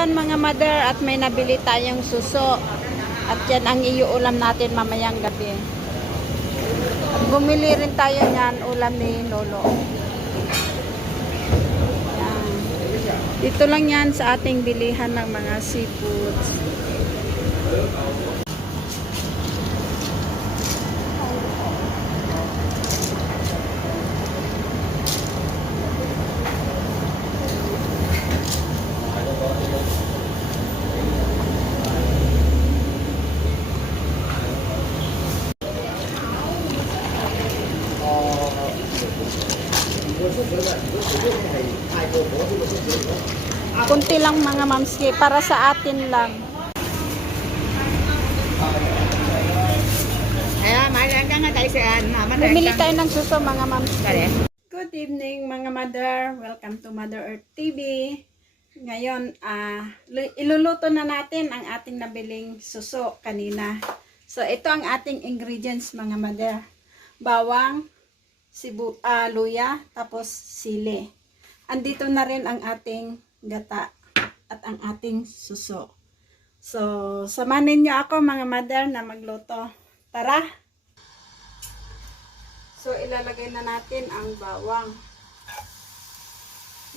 Yan mga mother, at may nabili tayong suso. At yan ang iuulam natin mamayang gabi. At bumili rin tayo niyan, ulam ni Lolo. Yan. Dito lang yan sa ating bilihan ng mga seafoods. Kunti lang mga mamski, para sa atin lang. Bumili tayo ng suso mga mamski. Good evening mga mother, welcome to Mother Earth TV. Ngayon, iluluto na natin ang ating nabiling suso kanina. So ito ang ating ingredients mga mother. Bawang, luya, tapos sili. Andito na rin ang ating gata at ang ating suso. So, samanin niyo ako mga mother na magluto. Tara! So, ilalagay na natin ang bawang.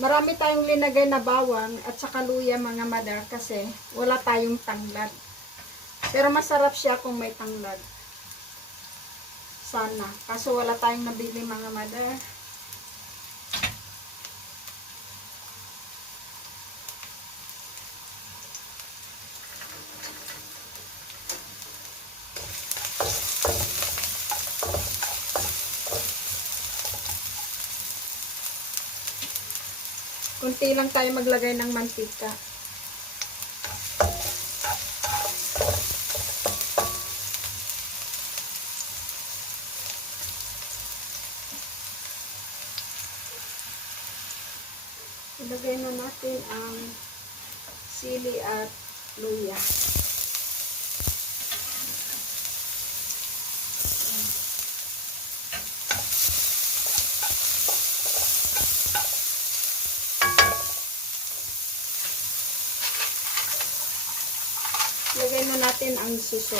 Marami tayong linagay na bawang at saka luya mga mother kasi wala tayong tanglad. Pero masarap siya kung may tanglad. Sana. Kaso wala tayong nabili mga mother. Kunti lang tayo maglagay ng mantika. Ilagay na natin ang sili at luya. Ilagay na natin ang suso.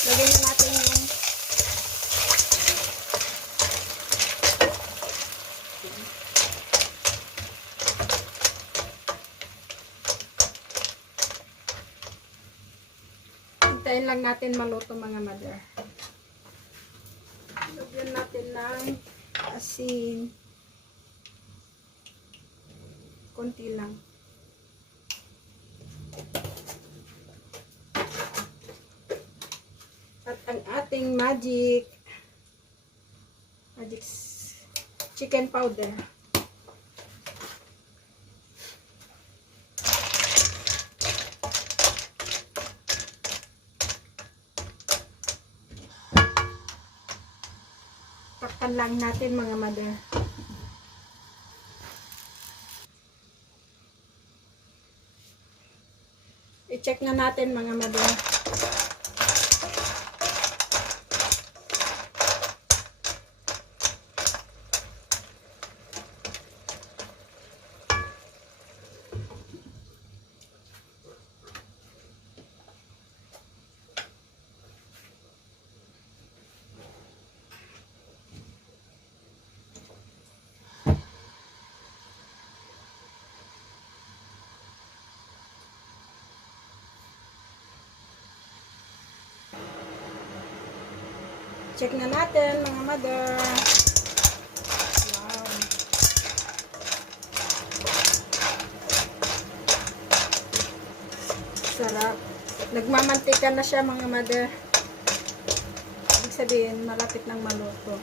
Lagay na natin yung hintayin lang natin maluto mga mother. Lagyan natin ng asin. Konti lang. At ang ating magic chicken powder. Takpan lang natin mga mother. I-check na natin mga mother. Check na natin mga mother. Wow. Sarap. Nagmamantika na siya mga mother. Ibig sabihin malapit ng maluto.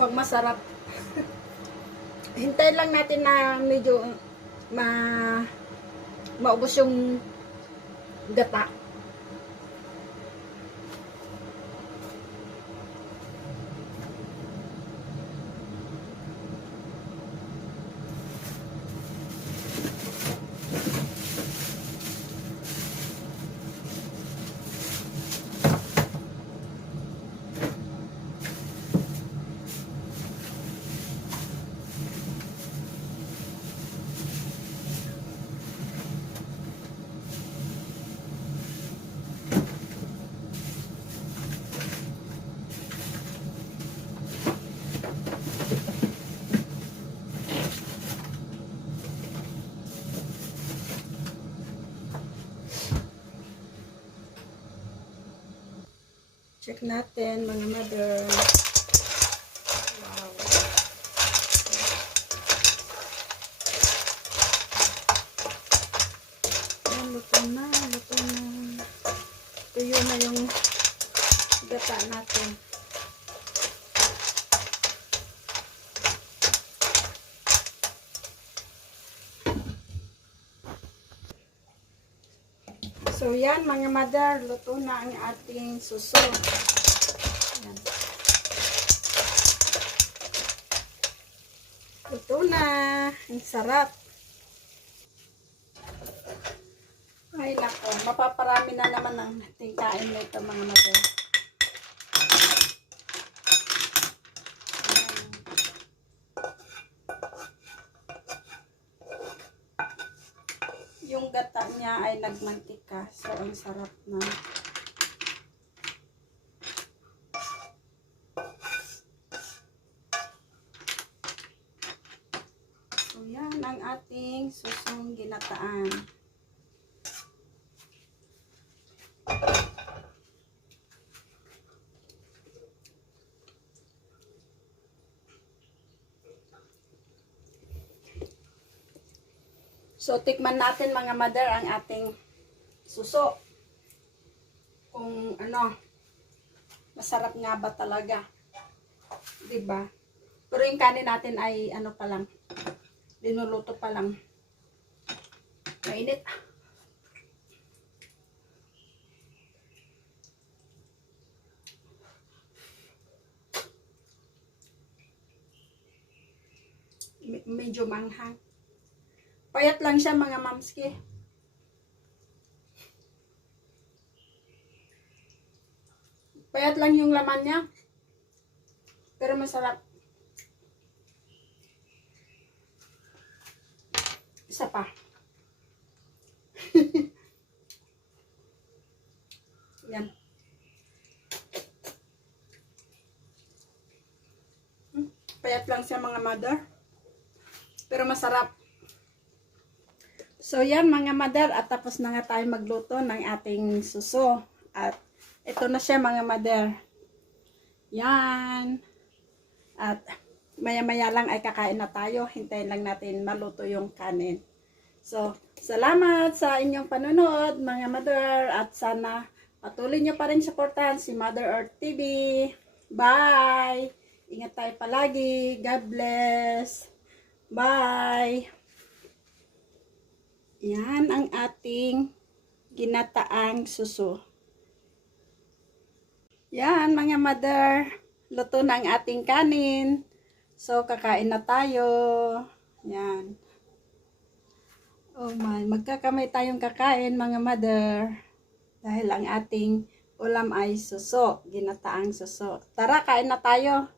Pag masarap. Hintayin lang natin na medyo maubos yung gata. Check natin mga mother. Wow. Ayan, luto na, luto na. Tuyo na yung gata natin. So yan mga mother, luto na ang ating suso. Yan. Luto na. Ang sarap. Ay nako, mapaparami na naman ang ating kain nito mga mother. Yung gata niya ay nagmantika. So, ang sarap na. So, yan ang ating susong ginataan. So, tikman natin mga mother ang ating suso. Kung ano, masarap nga ba talaga. Diba? Pero yung kanin natin ay ano pa lang, linuluto pa lang. Mainit. Medyo manghang. Payat lang siya mga mamski. Payat lang yung laman niya. Pero masarap. Isa pa. Yan. Payat lang siya mga mother. Pero masarap. So yan mga mother, at tapos na nga tayo magluto ng ating suso. At ito na siya mga mother. Yan. At maya-maya lang ay kakain na tayo. Hintayin lang natin maluto yung kanin. So, salamat sa inyong panonood mga mother. At sana patuloy nyo pa rin supportahan si Mother Earth TV. Bye! Ingat tayo palagi. God bless. Bye! Yan ang ating ginataang suso. Yan mga mother, luto na ang ating kanin. So kakain na tayo. Yan. Oh my, magkakamay tayong kakain mga mother. Dahil ang ating ulam ay suso, ginataang suso. Tara, kain na tayo.